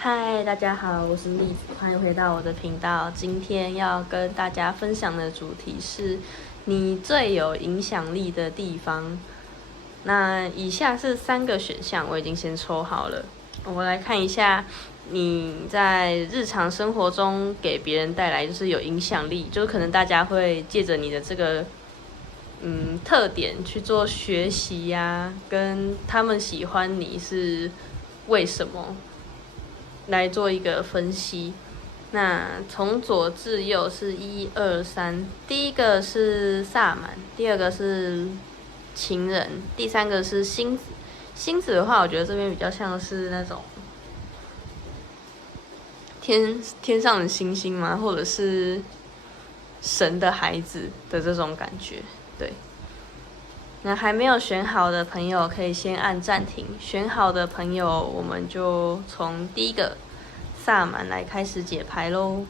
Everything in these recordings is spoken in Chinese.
嗨，大家好，我是栗子，欢迎回到我的频道。今天要跟大家分享的主题是你最有影响力的地方。那以下是3个选项，我已经先抽好了。我们来看一下你在日常生活中给别人带来就是有影响力，就是可能大家会借着你的这个特点去做学习呀，跟他们喜欢你是为什么。来做一个分析。那从左至右是1、2、3，第一个是萨满，第二个是情人，第3个是星子。星子的话，我觉得这边比较像是那种天上的星星吗？或者是神的孩子的这种感觉。对。那还没有选好的朋友可以先按暂停，选好的朋友我们就从第一个萨满来开始解牌咯。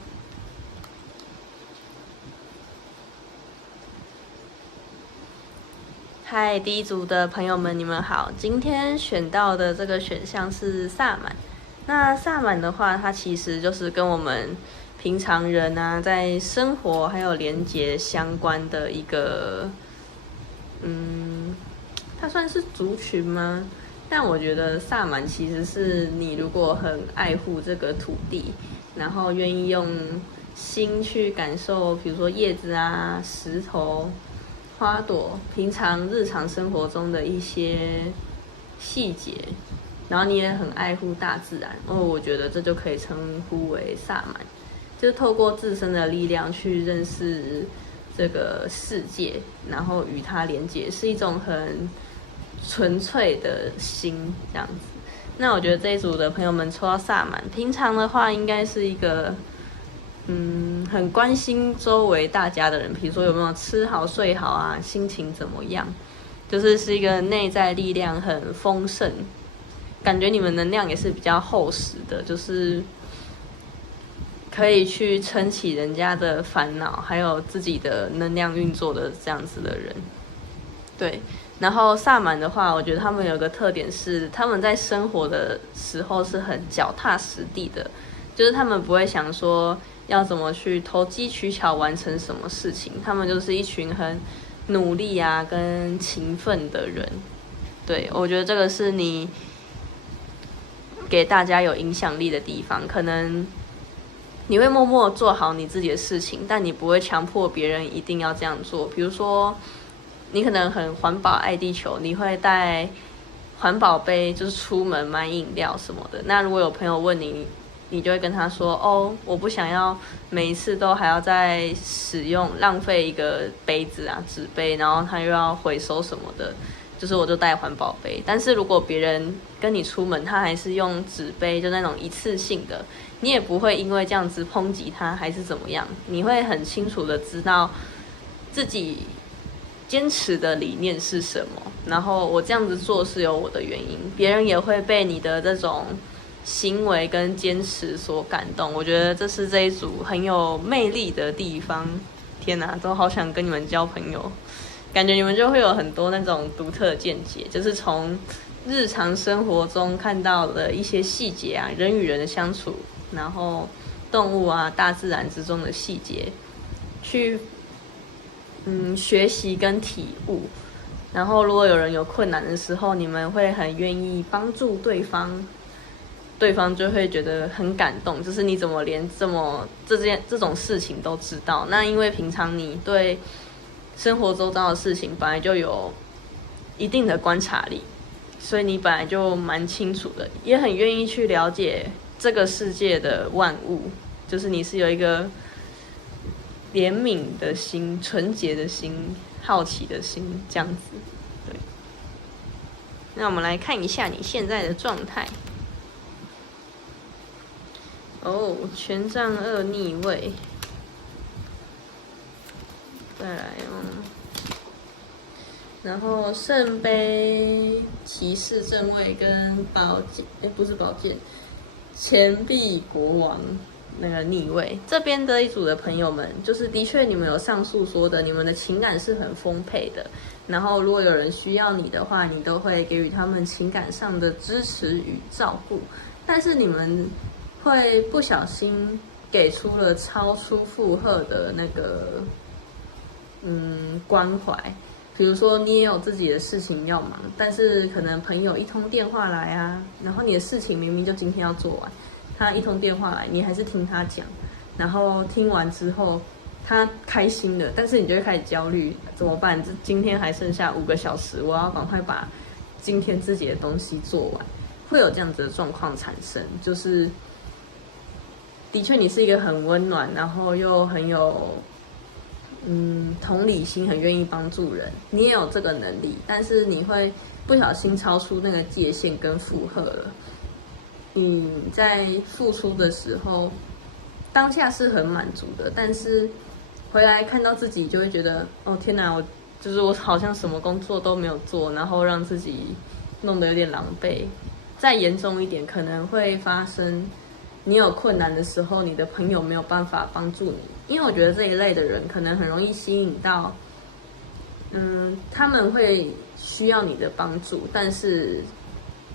嗨，第一组的朋友们，你们好！今天选到的这个选项是萨满。那萨满的话，它其实就是跟我们平常人啊，在生活还有连结相关的一个它算是族群吗？但我觉得萨满其实是你如果很爱护这个土地，然后愿意用心去感受，比如说叶子啊、石头、花朵，平常日常生活中的一些细节，然后你也很爱护大自然，我觉得这就可以称呼为萨满，就是透过自身的力量去认识这个世界，然后与它连接，是一种很纯粹的心这样子。那我觉得这一组的朋友们抽到萨满，平常的话应该是一个很关心周围大家的人，比如说有没有吃好睡好啊，心情怎么样，就是一个内在力量很丰盛，感觉你们能量也是比较厚实的，就是可以去撑起人家的烦恼，还有自己的能量运作的这样子的人。对，然后萨满的话，我觉得他们有个特点是，他们在生活的时候是很脚踏实地的，就是他们不会想说要怎么去投机取巧完成什么事情，他们就是一群很努力啊跟勤奋的人。对，我觉得这个是你给大家有影响力的地方，可能你会默默做好你自己的事情，但你不会强迫别人一定要这样做。比如说你可能很环保爱地球，你会带环保杯就是出门买饮料什么的，那如果有朋友问你，你就会跟他说我不想要每一次都还要再使用浪费一个杯子啊纸杯，然后他又要回收什么的，就是我就带环保杯。但是如果别人跟你出门他还是用纸杯，就那种一次性的，你也不会因为这样子抨击他还是怎么样，你会很清楚的知道自己坚持的理念是什么，然后我这样子做是有我的原因，别人也会被你的这种行为跟坚持所感动。我觉得这是这一组很有魅力的地方。天哪，都好想跟你们交朋友，感觉你们就会有很多那种独特的见解，就是从日常生活中看到的一些细节啊，人与人的相处，然后动物啊、大自然之中的细节，去学习跟体悟。然后如果有人有困难的时候，你们会很愿意帮助对方，对方就会觉得很感动，就是你怎么连这种事情都知道。那因为平常你对生活周遭的事情本来就有一定的观察力，所以你本来就蛮清楚的，也很愿意去了解这个世界的万物，就是你是有一个怜悯的心、纯洁的心、好奇的心这样子。对，那我们来看一下你现在的状态。权杖2逆位，再来然后圣杯、骑士正位跟宝剑，不是宝剑，钱币国王那个逆位。这边的一组的朋友们，就是的确你们有上述说的，你们的情感是很丰沛的，然后如果有人需要你的话，你都会给予他们情感上的支持与照顾。但是你们会不小心给出了超出负荷的那个关怀。比如说你也有自己的事情要忙，但是可能朋友一通电话来啊，然后你的事情明明就今天要做完，他一通电话来，你还是听他讲，然后听完之后他开心了，但是你就会开始焦虑，怎么办？今天还剩下5个小时，我要赶快把今天自己的东西做完，会有这样子的状况产生。就是的确你是一个很温暖，然后又很有同理心，很愿意帮助人，你也有这个能力，但是你会不小心超出那个界限跟负荷了。你在付出的时候，当下是很满足的，但是回来看到自己就会觉得，哦天哪，我好像什么工作都没有做，然后让自己弄得有点狼狈。再严重一点，可能会发生你有困难的时候，你的朋友没有办法帮助你。因为我觉得这一类的人可能很容易吸引到，他们会需要你的帮助，但是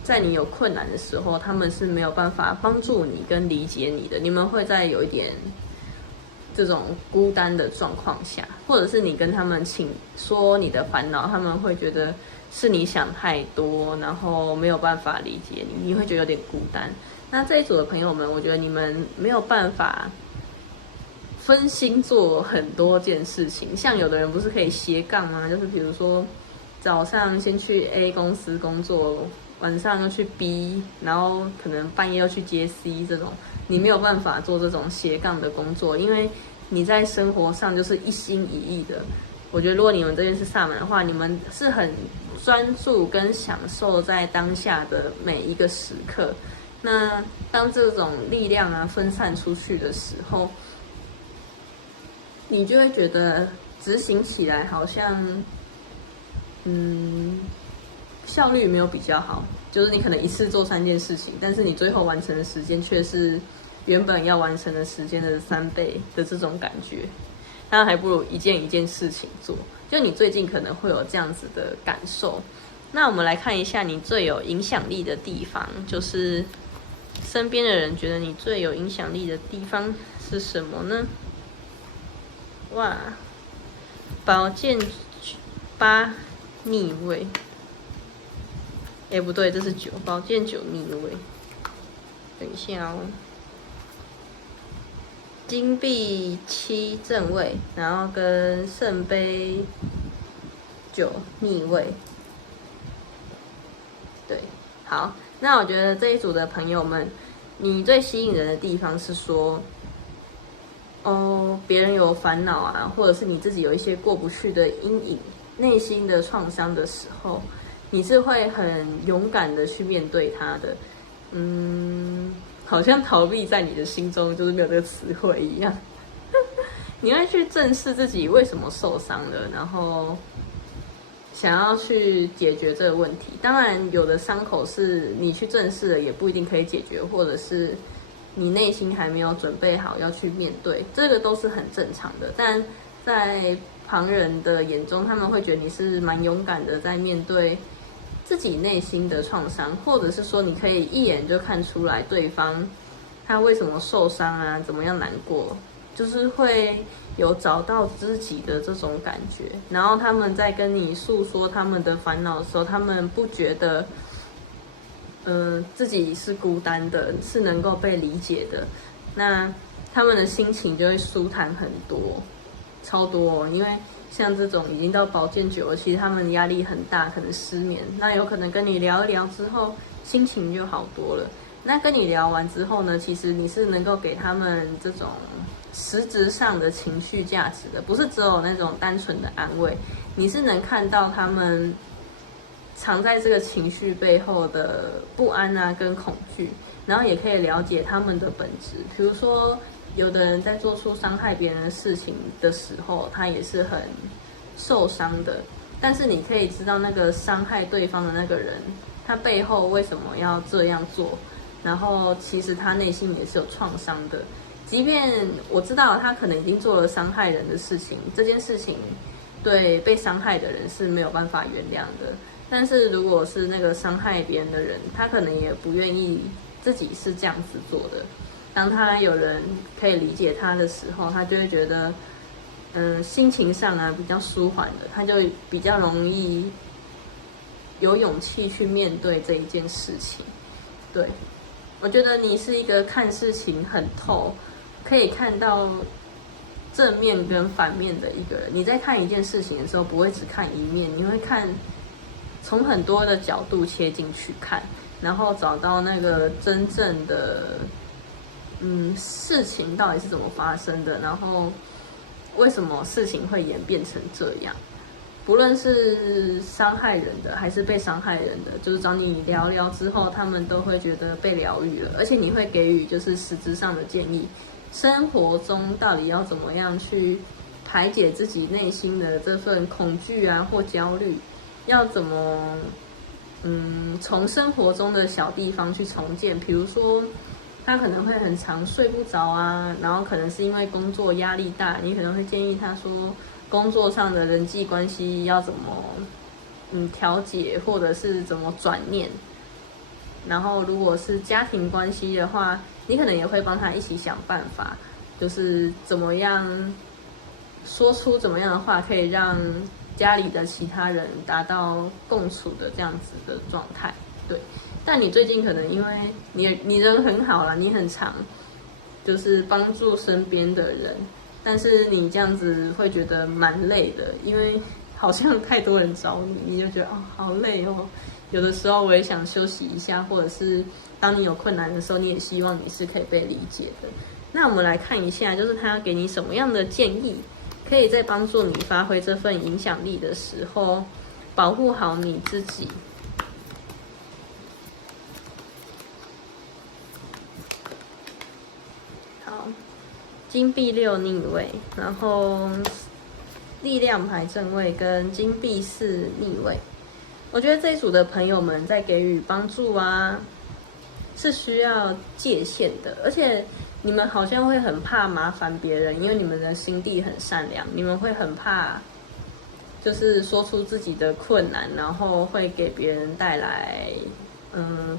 在你有困难的时候，他们是没有办法帮助你跟理解你的。你们会在有一点这种孤单的状况下，或者是你跟他们请说你的烦恼，他们会觉得是你想太多，然后没有办法理解你，你会觉得有点孤单。那这一组的朋友们，我觉得你们没有办法分心做很多件事情。像有的人不是可以斜杠吗？就是比如说早上先去 A 公司工作，晚上又去 B， 然后可能半夜又去接 C， 这种你没有办法做这种斜杠的工作，因为你在生活上就是一心一意的。我觉得如果你们这边是萨满的话，你们是很专注跟享受在当下的每一个时刻。那当这种力量啊分散出去的时候，你就会觉得执行起来好像效率没有比较好，就是你可能一次做3件事情，但是你最后完成的时间却是原本要完成的时间的3倍的这种感觉，那还不如一件一件事情做。就你最近可能会有这样子的感受。那我们来看一下你最有影响力的地方，就是身边的人觉得你最有影响力的地方是什么呢？哇，宝剑8逆位，不对，这是9，宝剑9逆位。等一下哦，金币7正位，然后跟圣杯9逆位。对，好，那我觉得这一组的朋友们，你最吸引人的地方是说，别人有烦恼啊，或者是你自己有一些过不去的阴影、内心的创伤的时候，你是会很勇敢的去面对它的。好像逃避在你的心中就是没有这个词汇一样。你会去正视自己为什么受伤了，然后想要去解决这个问题。当然，有的伤口是你去正视了也不一定可以解决，或者是你内心还没有准备好要去面对，这个都是很正常的。但在旁人的眼中，他们会觉得你是蛮勇敢的，在面对自己内心的创伤，或者是说你可以一眼就看出来对方他为什么受伤啊，怎么样难过，就是会有找到知己的这种感觉。然后他们在跟你诉说他们的烦恼的时候，他们不觉得自己是孤单的，是能够被理解的，那他们的心情就会舒坦很多，超多因为像这种已经到宝剑9了，其实他们压力很大，可能失眠，那有可能跟你聊一聊之后，心情就好多了。那跟你聊完之后呢，其实你是能够给他们这种实质上的情绪价值的，不是只有那种单纯的安慰，你是能看到他们藏在这个情绪背后的不安啊跟恐惧，然后也可以了解他们的本质。比如说有的人在做出伤害别人的事情的时候，他也是很受伤的，但是你可以知道那个伤害对方的那个人，他背后为什么要这样做，然后其实他内心也是有创伤的。即便我知道他可能已经做了伤害人的事情，这件事情对被伤害的人是没有办法原谅的，但是如果是那个伤害别人的人，他可能也不愿意自己是这样子做的。当他有人可以理解他的时候，他就会觉得，心情上啊比较舒缓的，他就比较容易有勇气去面对这一件事情。对，我觉得你是一个看事情很透，可以看到正面跟反面的一个人。你在看一件事情的时候，不会只看一面，你会看从很多的角度切进去看，然后找到那个真正的事情到底是怎么发生的，然后为什么事情会演变成这样。不论是伤害人的还是被伤害人的，就是找你聊聊之后，他们都会觉得被疗愈了，而且你会给予就是实质上的建议，生活中到底要怎么样去排解自己内心的这份恐惧啊或焦虑，要怎么从生活中的小地方去重建。比如说他可能会很常睡不着啊，然后可能是因为工作压力大，你可能会建议他说工作上的人际关系要怎么调节，或者是怎么转念。然后如果是家庭关系的话，你可能也会帮他一起想办法，就是怎么样说出怎么样的话可以让家里的其他人达到共处的这样子的状态。对，但你最近可能因为你人很好啦，你很常就是帮助身边的人，但是你这样子会觉得蛮累的，因为好像太多人找你，你就觉得好累哦。有的时候我也想休息一下，或者是当你有困难的时候，你也希望你是可以被理解的。那我们来看一下，就是他要给你什么样的建议，可以在帮助你发挥这份影响力的时候，保护好你自己。好，金币6逆位，然后力量牌正位跟金币4逆位。我觉得这一组的朋友们在给予帮助啊，是需要界限的，而且你们好像会很怕麻烦别人，因为你们的心地很善良，你们会很怕就是说出自己的困难，然后会给别人带来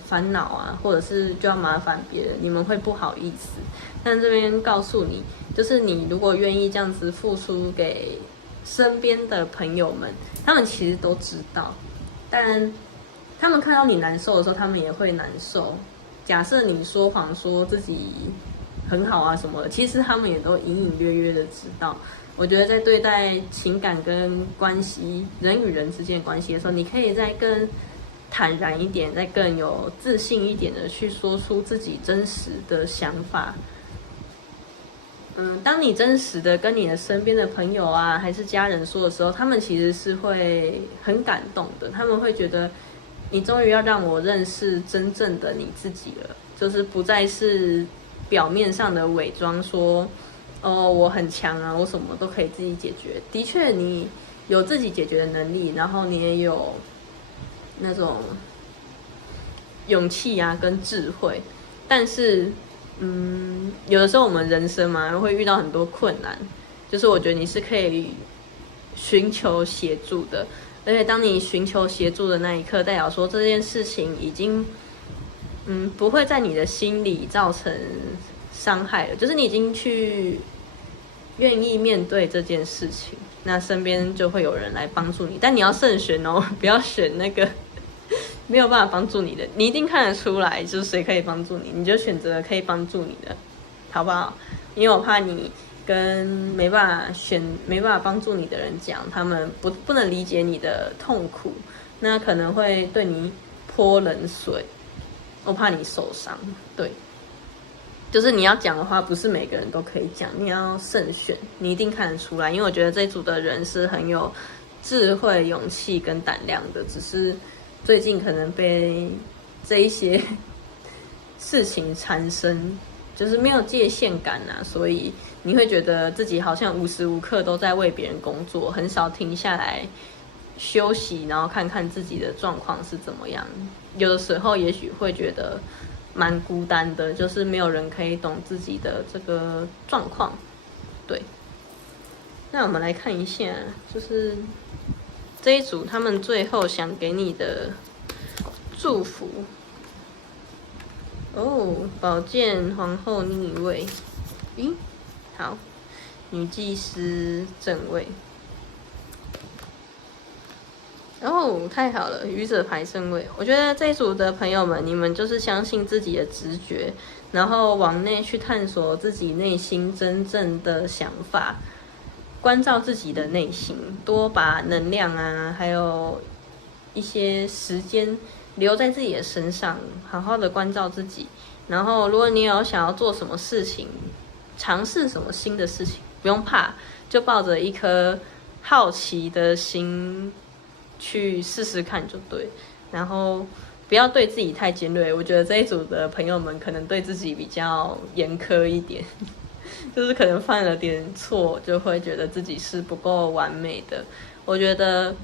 烦恼啊，或者是就要麻烦别人，你们会不好意思。但这边告诉你，就是你如果愿意这样子付出给身边的朋友们，他们其实都知道，但他们看到你难受的时候，他们也会难受。假设你说谎说自己很好啊什么的，其实他们也都隐隐约约的知道。我觉得在对待情感跟关系，人与人之间的关系的时候，你可以再更坦然一点，再更有自信一点的去说出自己真实的想法。当你真实的跟你的身边的朋友啊，还是家人说的时候，他们其实是会很感动的。他们会觉得你终于要让我认识真正的你自己了，就是不再是表面上的伪装说我很强啊，我什么都可以自己解决。的确你有自己解决的能力，然后你也有那种勇气啊跟智慧，但是有的时候我们人生嘛会遇到很多困难，就是我觉得你是可以寻求协助的，而且当你寻求协助的那一刻，代表说这件事情已经不会在你的心里造成伤害了，就是你已经去愿意面对这件事情，那身边就会有人来帮助你，但你要慎选哦，不要选那个没有办法帮助你的，你一定看得出来就是谁可以帮助你，你就选择可以帮助你的，好不好？因为我怕你跟没办法帮助你的人讲，他们不能理解你的痛苦，那可能会对你泼冷水，我怕你受伤。对，就是你要讲的话，不是每个人都可以讲，你要慎选，你一定看得出来。因为我觉得这一组的人是很有智慧、勇气跟胆量的，只是最近可能被这一些事情缠身，就是没有界限感啊，所以你会觉得自己好像无时无刻都在为别人工作，很少停下来休息，然后看看自己的状况是怎么样。有的时候也许会觉得蛮孤单的，就是没有人可以懂自己的这个状况。对，那我们来看一下，就是这一组他们最后想给你的祝福。哦，宝剑皇后逆位，咦，好，女祭司正位。哦，太好了，愚者牌正位。我觉得这一组的朋友们，你们就是相信自己的直觉，然后往内去探索自己内心真正的想法，关照自己的内心，多把能量啊，还有一些时间留在自己的身上，好好的关照自己。然后，如果你有想要做什么事情，尝试什么新的事情，不用怕，就抱着一颗好奇的心去试试看就对。然后不要对自己太尖锐，我觉得这一组的朋友们可能对自己比较严苛一点，就是可能犯了点错，就会觉得自己是不够完美的。我觉得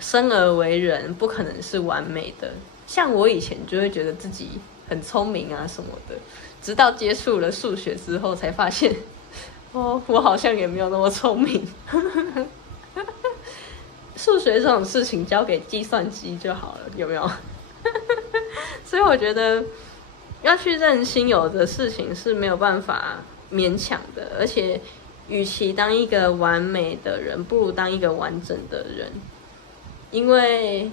生而为人，不可能是完美的。像我以前就会觉得自己很聪明啊什么的，直到接触了数学之后，才发现，哦，我好像也没有那么聪明。数学这种事情交给计算机就好了，有没有？所以我觉得要去认清，有的事情是没有办法勉强的，而且与其当一个完美的人，不如当一个完整的人。因为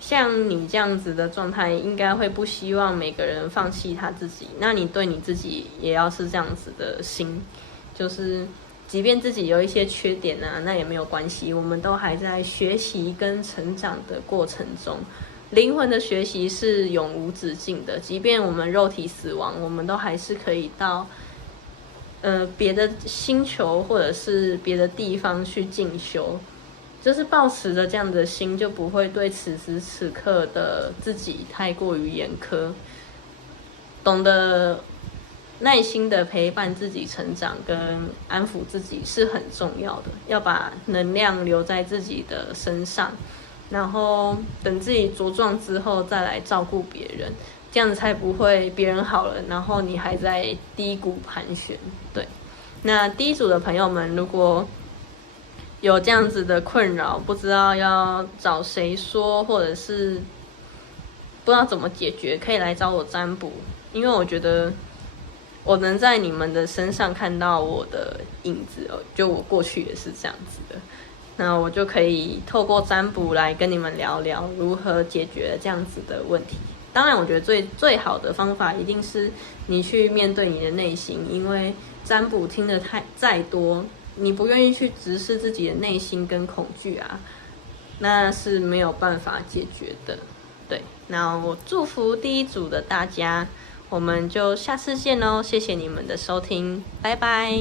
像你这样子的状态，应该会不希望每个人放弃他自己，那你对你自己也要是这样子的心，就是即便自己有一些缺点啊，那也没有关系，我们都还在学习跟成长的过程中。灵魂的学习是永无止境的，即便我们肉体死亡，我们都还是可以到别的星球或者是别的地方去进修。就是抱持着这样的心，就不会对此时此刻的自己太过于严苛，懂得耐心的陪伴自己成长跟安抚自己是很重要的，要把能量留在自己的身上，然后等自己茁壮之后再来照顾别人，这样子才不会别人好了，然后你还在低谷盘旋。对，那第一组的朋友们，如果有这样子的困扰，不知道要找谁说，或者是不知道怎么解决，可以来找我占卜，因为我觉得我能在你们的身上看到我的影子，就我过去也是这样子的，那我就可以透过占卜来跟你们聊聊如何解决这样子的问题。当然，我觉得最好的方法一定是你去面对你的内心，因为占卜听得再多，你不愿意去直视自己的内心跟恐惧啊，那是没有办法解决的。对，那我祝福第一组的大家，我们就下次见喽！谢谢你们的收听，拜拜。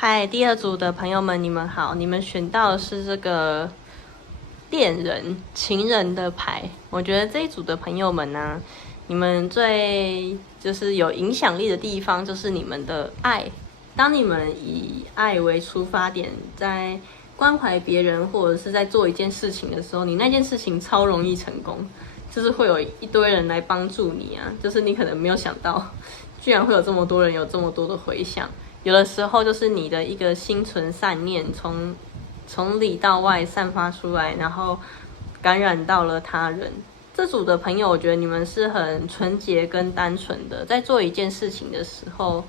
嗨，第二组的朋友们，你们好！你们选到的是这个恋人、情人的牌。我觉得这一组的朋友们呢，你们最就是有影响力的地方，就是你们的爱。当你们以爱为出发点，在关怀别人或者是在做一件事情的时候，你那件事情超容易成功，就是会有一堆人来帮助你啊！就是你可能没有想到，居然会有这么多人有这么多的回响。有的时候就是你的一个心存善念，从里到外散发出来，然后感染到了他人。这组的朋友，我觉得你们是很纯洁跟单纯的，在做一件事情的时候，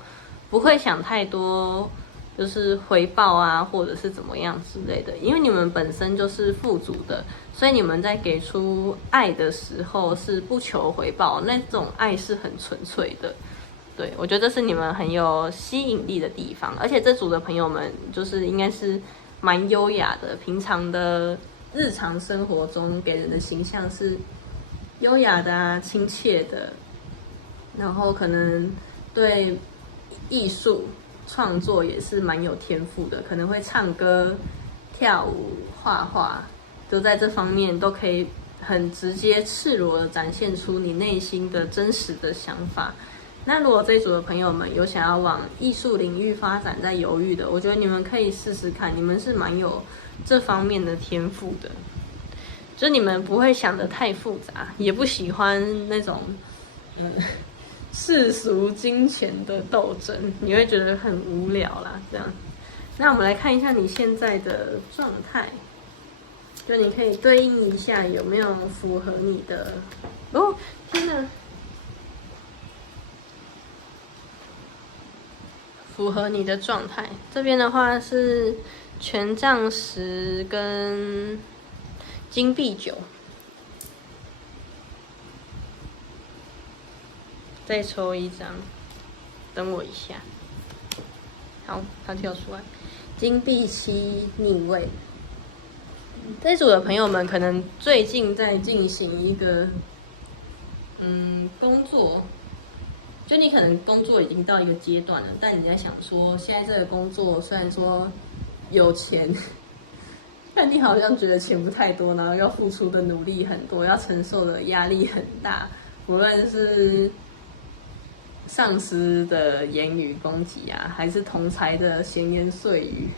不会想太多，就是回报啊，或者是怎么样之类的。因为你们本身就是富足的，所以你们在给出爱的时候是不求回报，那种爱是很纯粹的。对，我觉得这是你们很有吸引力的地方，而且这组的朋友们就是应该是蛮优雅的，平常的日常生活中给人的形象是优雅的啊，亲切的，然后可能对艺术创作也是蛮有天赋的，可能会唱歌、跳舞、画画，都在这方面都可以很直接、赤裸的展现出你内心的真实的想法。那如果这一组的朋友们有想要往艺术领域发展，在犹豫的，我觉得你们可以试试看，你们是蛮有这方面的天赋的，就你们不会想得太复杂，也不喜欢那种世俗金钱的斗争，你会觉得很无聊啦。这样，那我们来看一下你现在的状态，就你可以对应一下有没有符合你的。哦，天哪！符合你的状态，这边的话是权杖10跟金币9，再抽一张，等我一下。好，它跳出来，金币7逆位。这组的朋友们可能最近在进行一个工作。就你可能工作已经到一个阶段了，但你在想说，现在这个工作虽然说有钱，但你好像觉得钱不太多，然后要付出的努力很多，要承受的压力很大，无论是上司的言语攻击啊，还是同侪的闲言碎语，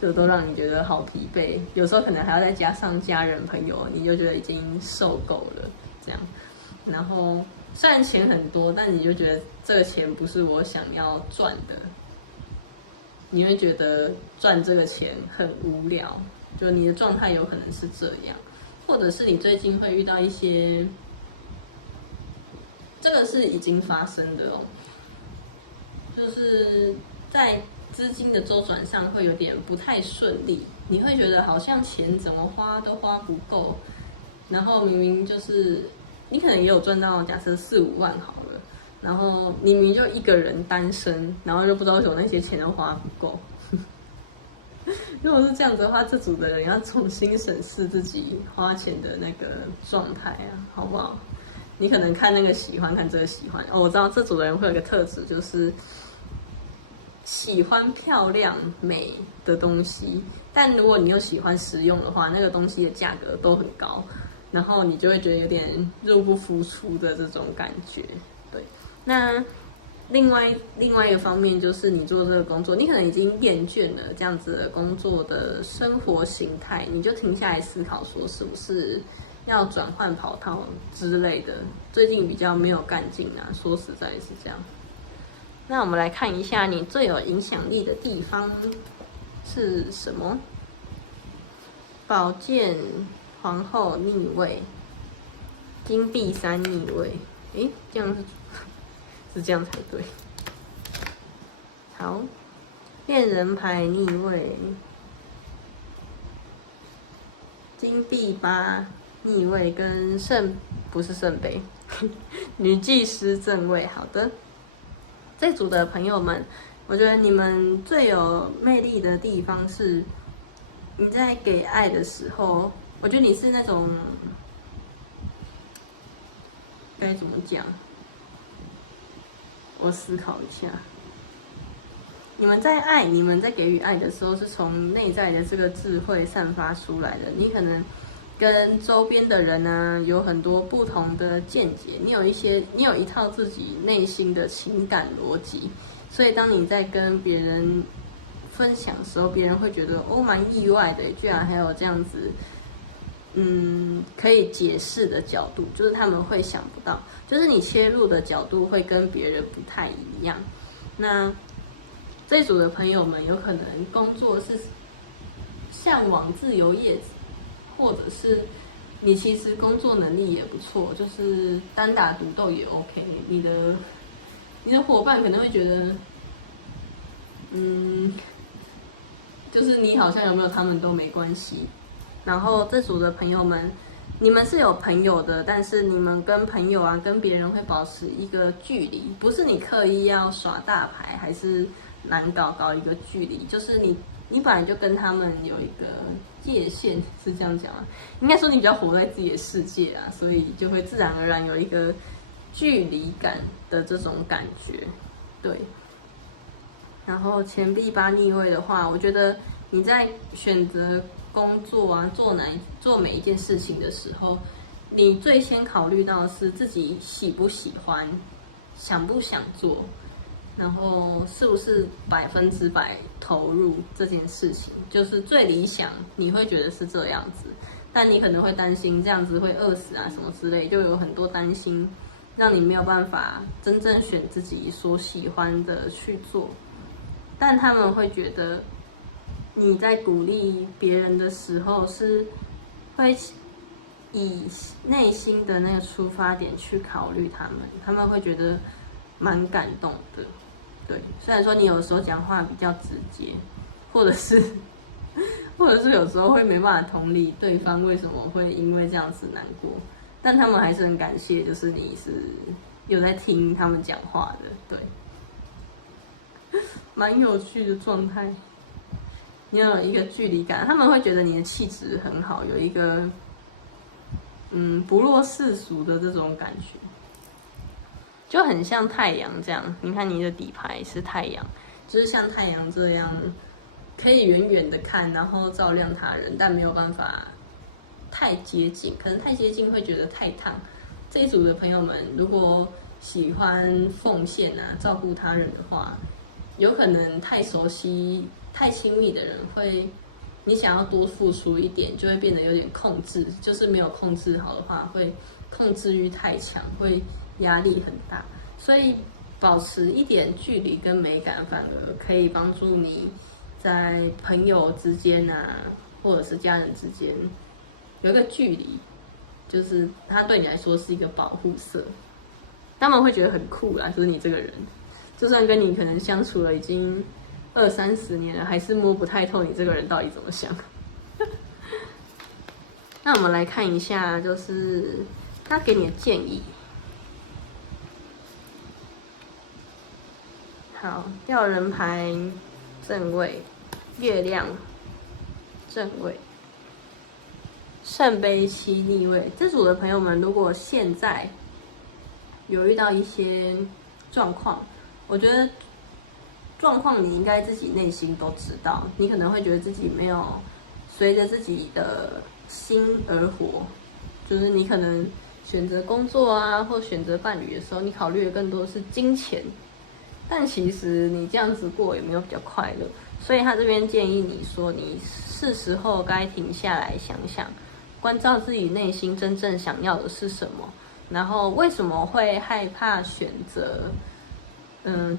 就都让你觉得好疲惫。有时候可能还要再加上家人朋友，你就觉得已经受够了这样，然后。虽然钱很多，但你就觉得这个钱不是我想要赚的，你会觉得赚这个钱很无聊，就你的状态有可能是这样，或者是你最近会遇到一些，这个是已经发生的哦，就是在资金的周转上会有点不太顺利，你会觉得好像钱怎么花都花不够，然后明明就是。你可能也有赚到，假设4、5万好了，然后你明明就一个人单身，然后又不知道为什么那些钱都花不够。如果是这样子的话，这组的人要重新审视自己花钱的那个状态啊，好不好？你可能看那个喜欢，看这个喜欢。哦，我知道这组的人会有一个特质，就是喜欢漂亮美的东西，但如果你又喜欢实用的话，那个东西的价格都很高。然后你就会觉得有点入不敷出的这种感觉，对。那另外一个方面就是你做这个工作，你可能已经厌倦了这样子的工作的生活形态，你就停下来思考说是不是要转换跑道之类的。最近比较没有干劲啊，说实在是这样。那我们来看一下你最有影响力的地方是什么？宝剑。皇后逆位，金币3逆位，这样是这样才对。好，恋人牌逆位，金币8逆位跟不是圣杯，女祭司正位。好的，这组的朋友们，我觉得你们最有魅力的地方是，你在给爱的时候。我觉得你是那种该怎么讲？我思考一下。你们在给予爱的时候，是从内在的这个智慧散发出来的。你可能跟周边的人呢有很多不同的见解，你有一套自己内心的情感逻辑，所以当你在跟别人分享的时候，别人会觉得蛮意外的，居然还有这样子。可以解释的角度，就是他们会想不到，就是你切入的角度会跟别人不太一样。那这组的朋友们有可能工作是向往自由业，或者是你其实工作能力也不错，就是单打独斗也 OK。你的伙伴可能会觉得，就是你好像有没有他们都没关系。然后这组的朋友们，你们是有朋友的，但是你们跟朋友啊，跟别人会保持一个距离，不是你刻意要耍大牌，还是难搞一个距离，就是你本来就跟他们有一个界限，是这样讲吗？应该说你比较活在自己的世界啊，所以就会自然而然有一个距离感的这种感觉，对。然后钱币八逆位的话，我觉得你在选择工作啊，做每一件事情的时候，你最先考虑到的是自己喜不喜欢，想不想做，然后是不是100%投入这件事情，就是最理想你会觉得是这样子，但你可能会担心这样子会饿死啊什么之类，就有很多担心，让你没有办法真正选自己所喜欢的去做。但他们会觉得你在鼓励别人的时候是会以内心的那个出发点去考虑他们会觉得蛮感动的。对，虽然说你有时候讲话比较直接，或者是有时候会没办法同理对方为什么会因为这样子难过，但他们还是很感谢，就是你是有在听他们讲话的，对，蛮有趣的状态。你有一个距离感，他们会觉得你的气质很好，有一个不落世俗的这种感觉。就很像太阳这样，你看你的底牌是太阳，就是像太阳这样，可以远远的看，然后照亮他人，但没有办法太接近，可能太接近会觉得太烫。这一组的朋友们，如果喜欢奉献啊，照顾他人的话，有可能太熟悉、太亲密的人会，你想要多付出一点，就会变得有点控制，就是没有控制好的话，会控制欲太强，会压力很大，所以保持一点距离跟美感，反而可以帮助你在朋友之间啊，或者是家人之间有一个距离，就是它对你来说是一个保护色，他们会觉得很酷啦，就是你这个人，就算跟你可能相处了已经20-30年了，还是摸不太透你这个人到底怎么想。那我们来看一下，就是他给你的建议。好，吊人牌正位，月亮正位，圣杯7逆位。这组的朋友们，如果现在有遇到一些状况，我觉得状况你应该自己内心都知道，你可能会觉得自己没有随着自己的心而活，就是你可能选择工作啊，或选择伴侣的时候，你考虑的更多是金钱。但其实你这样子过也没有比较快乐，所以他这边建议你说，你是时候该停下来想想，关照自己内心真正想要的是什么，然后为什么会害怕选择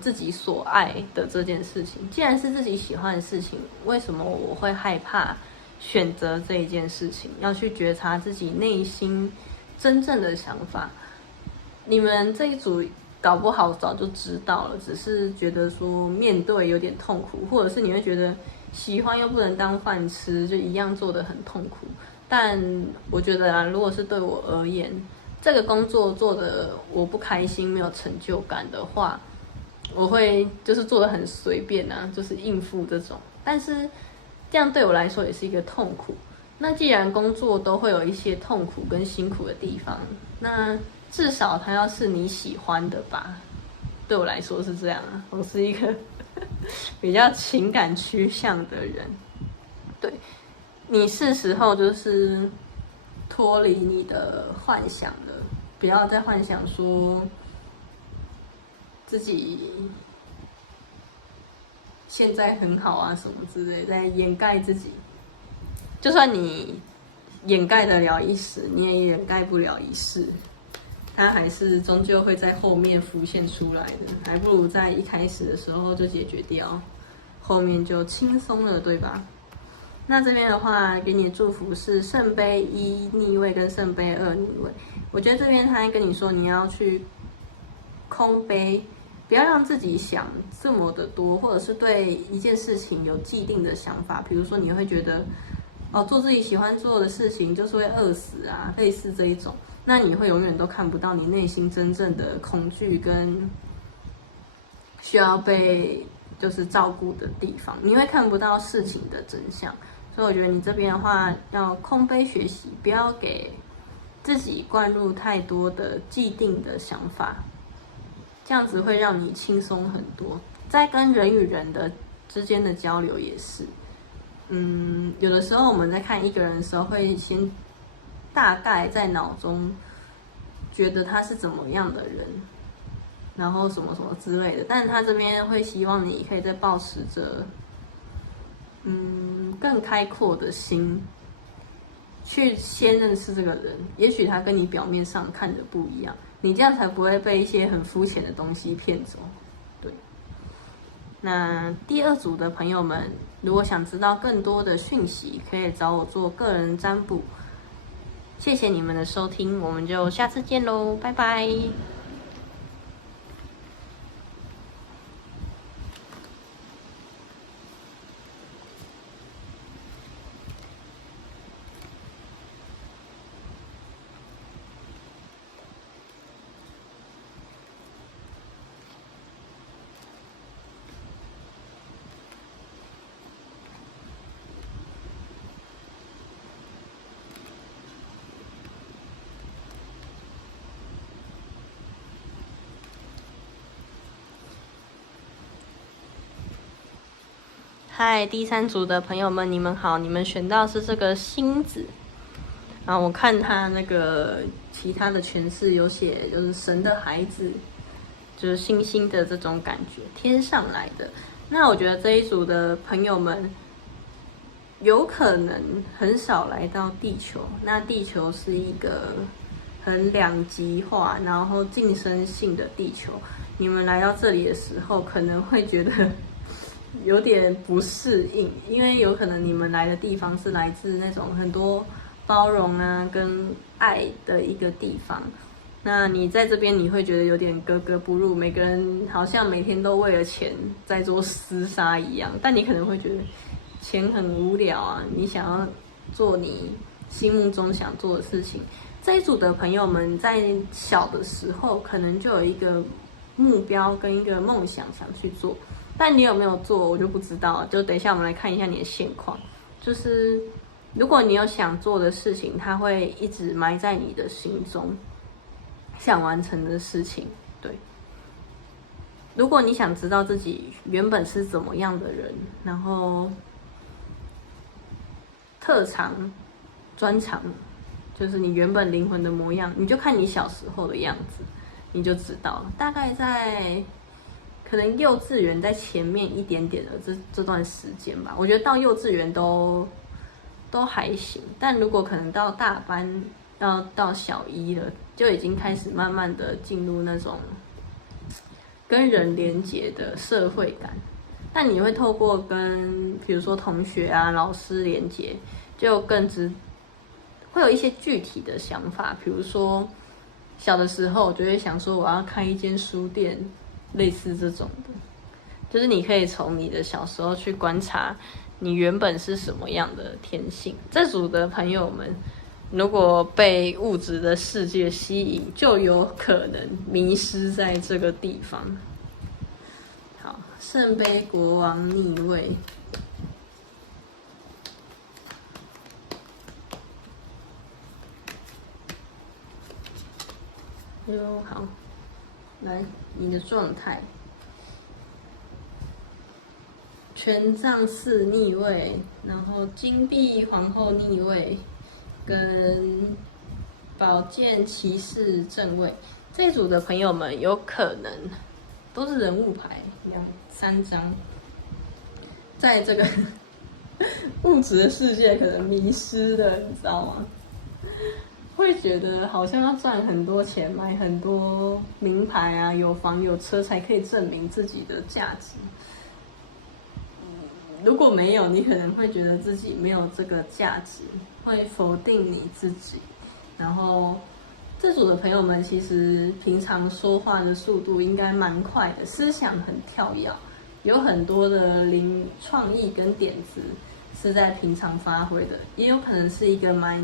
自己所爱的这件事情。既然是自己喜欢的事情，为什么我会害怕选择这一件事情？要去觉察自己内心真正的想法。你们这一组搞不好早就知道了，只是觉得说面对有点痛苦，或者是你会觉得喜欢又不能当饭吃，就一样做得很痛苦。但我觉得啊，如果是对我而言，这个工作做的我不开心、没有成就感的话，我会就是做得很随便啊，就是应付这种。但是这样对我来说也是一个痛苦。那既然工作都会有一些痛苦跟辛苦的地方，那至少它要是你喜欢的吧，对我来说是这样啊。我是一个比较情感趋向的人，对，你是时候就是脱离你的幻想了，不要再幻想说自己现在很好啊什么之类，在掩盖自己。就算你掩盖得了一时，你也掩盖不了一世。它还是终究会在后面浮现出来的，还不如在一开始的时候就解决掉，后面就轻松了，对吧？那这边的话，给你的祝福是圣杯1逆位跟圣杯2逆位。我觉得这边他跟你说，你要去空杯，不要让自己想这么的多，或者是对一件事情有既定的想法，比如说你会觉得做自己喜欢做的事情就是会饿死啊，类似这一种。那你会永远都看不到你内心真正的恐惧跟需要被就是照顾的地方，你会看不到事情的真相。所以我觉得你这边的话要空杯学习，不要给自己灌入太多的既定的想法，这样子会让你轻松很多。在跟人与人的之间的交流也是，有的时候我们在看一个人的时候，会先大概在脑中觉得他是怎么样的人，然后什么什么之类的，但是他这边会希望你可以再抱持着更开阔的心去先认识这个人，也许他跟你表面上看的不一样，你这样才不会被一些很肤浅的东西骗走。对，那第二组的朋友们，如果想知道更多的讯息，可以找我做个人占卜。谢谢你们的收听，我们就下次见喽，拜拜。嗨，第三组的朋友们，你们好！你们选到是这个星子，然后我看他那个其他的诠释有写，就是神的孩子，就是星星的这种感觉，天上来的。那我觉得这一组的朋友们，有可能很少来到地球。那地球是一个很两极化，然后晋升性的地球。你们来到这里的时候，可能会觉得有点不适应，因为有可能你们来的地方是来自那种很多包容啊跟爱的一个地方。那你在这边你会觉得有点格格不入，每个人好像每天都为了钱在做厮杀一样，但你可能会觉得钱很无聊啊，你想要做你心目中想做的事情。这一组的朋友们在小的时候可能就有一个目标跟一个梦想想去做，但你有没有做我就不知道，就等一下我们来看一下你的现况。就是如果你有想做的事情，它会一直埋在你的心中，想完成的事情。对，如果你想知道自己原本是怎么样的人，然后特长专长，就是你原本灵魂的模样，你就看你小时候的样子，你就知道了。大概在可能幼稚园在前面一点点的这段时间吧，我觉得到幼稚园都还行，但如果可能到大班到小一了，就已经开始慢慢的进入那种跟人连结的社会感。但你会透过跟比如说同学啊、老师连结，就会有一些具体的想法。比如说小的时候，我就会想说我要开一间书店，类似这种的。就是你可以从你的小时候去观察你原本是什么样的天性。这组的朋友们，如果被物质的世界吸引，就有可能迷失在这个地方。好，圣杯国王逆位，好，来你的状态。权杖四逆位，然后金币皇后逆位，跟宝剑骑士正位。这一组的朋友们有可能都是人物牌3张，在这个物质的世界可能迷失了，你知道吗？会觉得好像要赚很多钱，买很多名牌啊，有房有车才可以证明自己的价值。如果没有，你可能会觉得自己没有这个价值，会否定你自己。然后这组的朋友们其实平常说话的速度应该蛮快的，思想很跳跃，有很多的创意跟点子是在平常发挥的，也有可能是一个蛮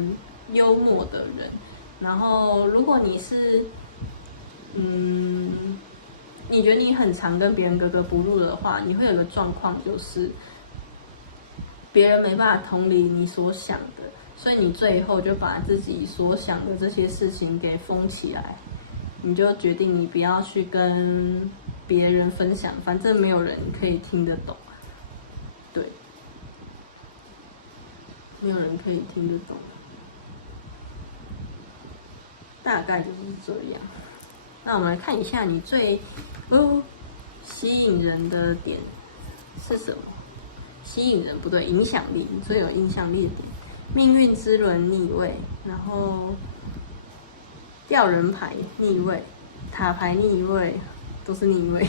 幽默的人。然后如果你是你觉得你很常跟别人格格不入的话，你会有个状况就是，别人没办法同理你所想的，所以你最后就把自己所想的这些事情给封起来，你就决定你不要去跟别人分享，反正没有人可以听得懂，对，没有人可以听得懂，大概就是这样。那我们来看一下你最吸引人的点是什么？吸引人不对，影响力，最有影响力的点。命运之轮逆位，然后吊人牌逆位，塔牌逆位，都是逆位。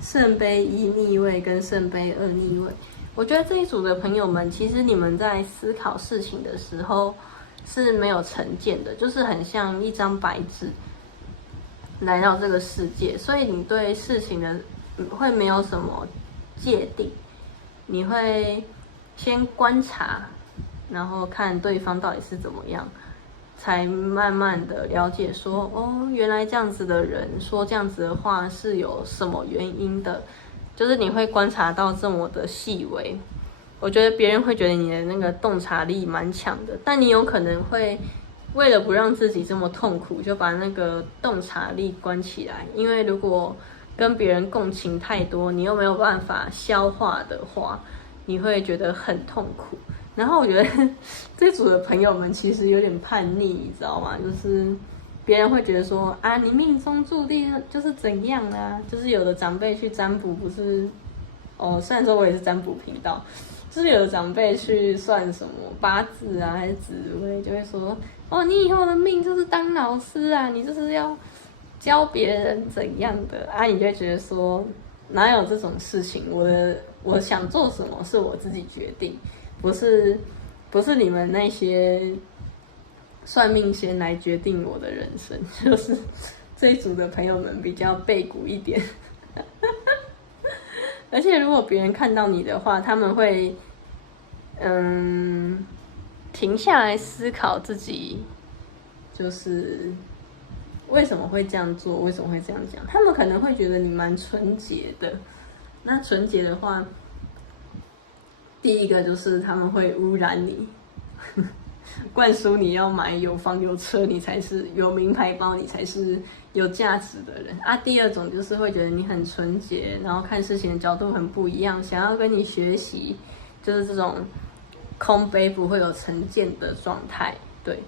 圣杯1逆位跟圣杯2逆位，我觉得这一组的朋友们，其实你们在思考事情的时候是没有成见的，就是很像一张白纸来到这个世界，所以你对事情的会没有什么界定，你会先观察，然后看对方到底是怎么样，才慢慢的了解说，哦，原来这样子的人说这样子的话是有什么原因的，就是你会观察到这么的细微。我觉得别人会觉得你的那个洞察力蛮强的，但你有可能会为了不让自己这么痛苦，就把那个洞察力关起来。因为如果跟别人共情太多，你又没有办法消化的话，你会觉得很痛苦。然后我觉得这组的朋友们其实有点叛逆，你知道吗？就是别人会觉得说啊，你命中注定就是怎样啊，就是有的长辈去占卜不是，虽然说我也是占卜频道，就是有的长辈去算什么八字啊还是紫微，就会说哦，你以后的命就是当老师啊，你就是要教别人怎样的啊，你就会觉得说哪有这种事情？我想做什么是我自己决定。不是你们那些算命先来决定我的人生，就是这一组的朋友们比较背骨一点，而且如果别人看到你的话，他们会停下来思考自己，就是为什么会这样做，为什么会这样讲，他们可能会觉得你蛮纯洁的。那纯洁的话，第一个就是他们会污染你，灌输你要买有房有车，你才是有名牌包，你才是有价值的人啊。第二种就是会觉得你很纯洁，然后看事情的角度很不一样，想要跟你学习，就是这种空杯不会有成见的状态。对，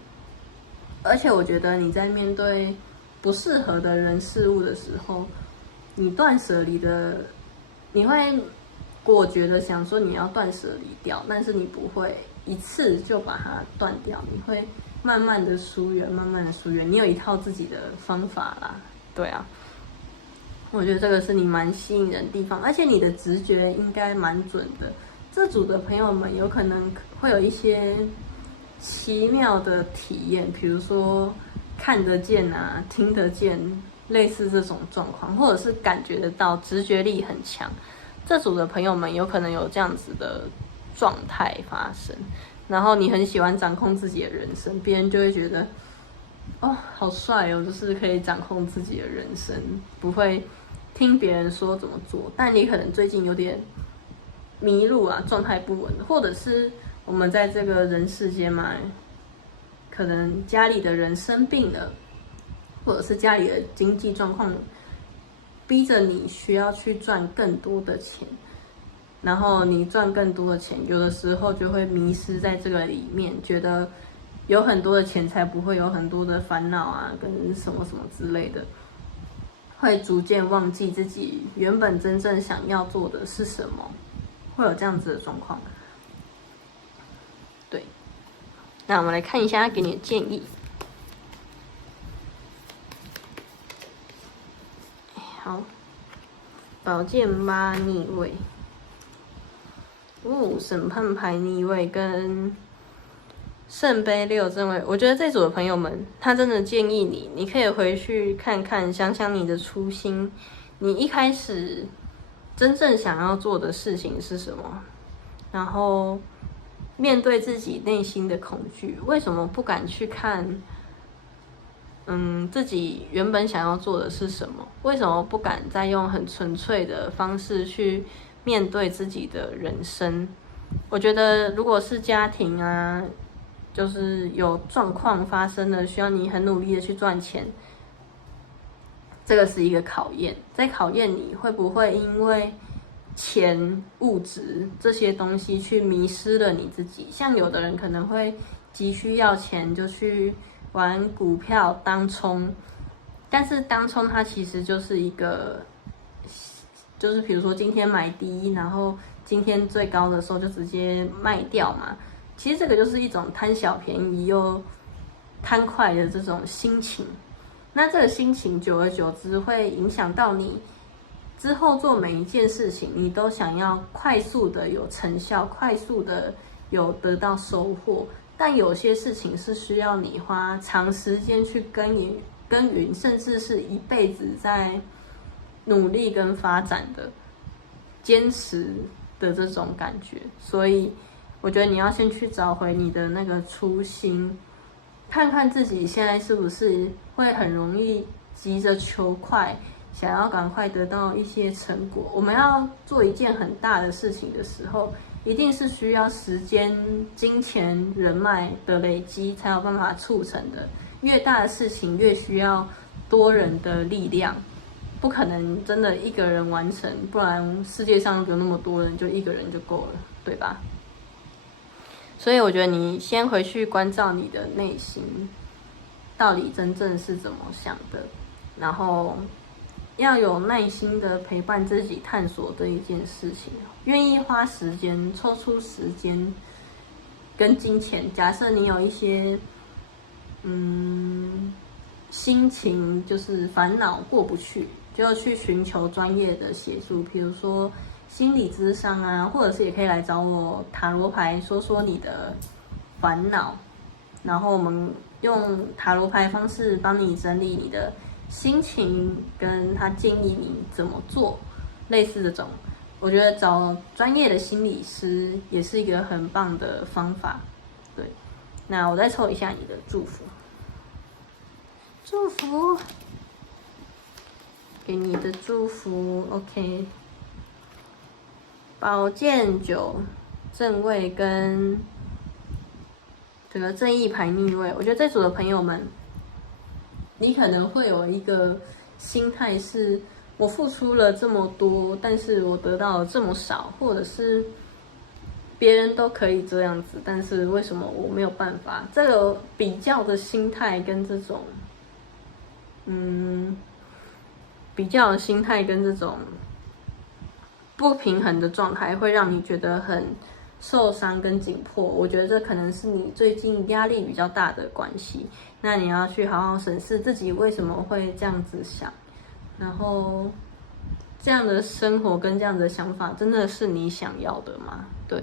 而且我觉得你在面对不适合的人事物的时候，你断舍离的，你会果决的想说你要断舍离掉，但是你不会一次就把它断掉，你会慢慢的疏远，慢慢的疏远。你有一套自己的方法啦，对啊，我觉得这个是你蛮吸引人的地方，而且你的直觉应该蛮准的。这组的朋友们有可能会有一些奇妙的体验，比如说看得见啊，听得见，类似这种状况，或者是感觉得到，直觉力很强。这组的朋友们有可能有这样子的状态发生，然后你很喜欢掌控自己的人生，别人就会觉得哦，好帅哦，就是可以掌控自己的人生，不会听别人说怎么做。但你可能最近有点迷路啊，状态不稳，或者是我们在这个人世间嘛，可能家里的人生病了，或者是家里的经济状况逼着你需要去赚更多的钱，然后你赚更多的钱，有的时候就会迷失在这个里面，觉得有很多的钱才不会有很多的烦恼啊，跟什么什么之类的，会逐渐忘记自己原本真正想要做的是什么，会有这样子的状况。对，那我们来看一下他给你的建议。好，宝剑8逆位，审判牌逆位跟圣杯6正位。我觉得这组的朋友们，他真的建议你，你可以回去看看，想想你的初心，你一开始真正想要做的事情是什么，然后面对自己内心的恐惧，为什么不敢去看自己原本想要做的是什么？为什么不敢再用很纯粹的方式去面对自己的人生？我觉得如果是家庭啊，就是有状况发生了，需要你很努力的去赚钱，这个是一个考验，在考验你会不会因为钱、物质这些东西去迷失了你自己。像有的人可能会急需要钱就去玩股票当冲，但是当冲它其实就是一个，就是比如说今天买低，然后今天最高的时候就直接卖掉嘛。其实这个就是一种贪小便宜又贪快的这种心情。那这个心情久而久之会影响到你之后做每一件事情，你都想要快速的有成效，快速的有得到收获。但有些事情是需要你花长时间去耕耘，甚至是一辈子在努力跟发展的、坚持的这种感觉。所以我觉得你要先去找回你的那个初心，看看自己现在是不是会很容易急着求快，想要赶快得到一些成果。我们要做一件很大的事情的时候，一定是需要时间、金钱、人脉的累积才有办法促成的。越大的事情越需要多人的力量，不可能真的一个人完成，不然世界上有那么多人，就一个人就够了，对吧？所以我觉得你先回去关照你的内心，到底真正是怎么想的，然后要有耐心的陪伴自己探索这一件事情，愿意花时间、抽出时间跟金钱。假设你有一些心情就是烦恼过不去，就去寻求专业的协助，比如说心理咨商啊，或者是也可以来找我塔罗牌说说你的烦恼，然后我们用塔罗牌方式帮你整理你的心情，跟他建议你怎么做，类似这种，我觉得找专业的心理师也是一个很棒的方法。对，那我再抽一下你的祝福，给你的祝福 ，OK。宝剑九正位跟这个正义牌逆位，我觉得这组的朋友们，你可能会有一个心态是：我付出了这么多，但是我得到了这么少，或者是别人都可以这样子，但是为什么我没有办法？这个比较的心态跟这种，比较的心态跟这种不平衡的状态，会让你觉得很受伤跟紧迫。我觉得这可能是你最近压力比较大的关系。那你要去好好审视自己为什么会这样子想，然后这样的生活跟这样的想法真的是你想要的吗？对。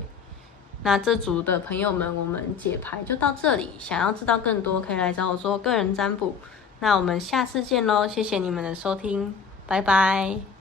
那这组的朋友们，我们解牌就到这里。想要知道更多，可以来找我做个人占卜。那我们下次见喽，谢谢你们的收听，拜拜。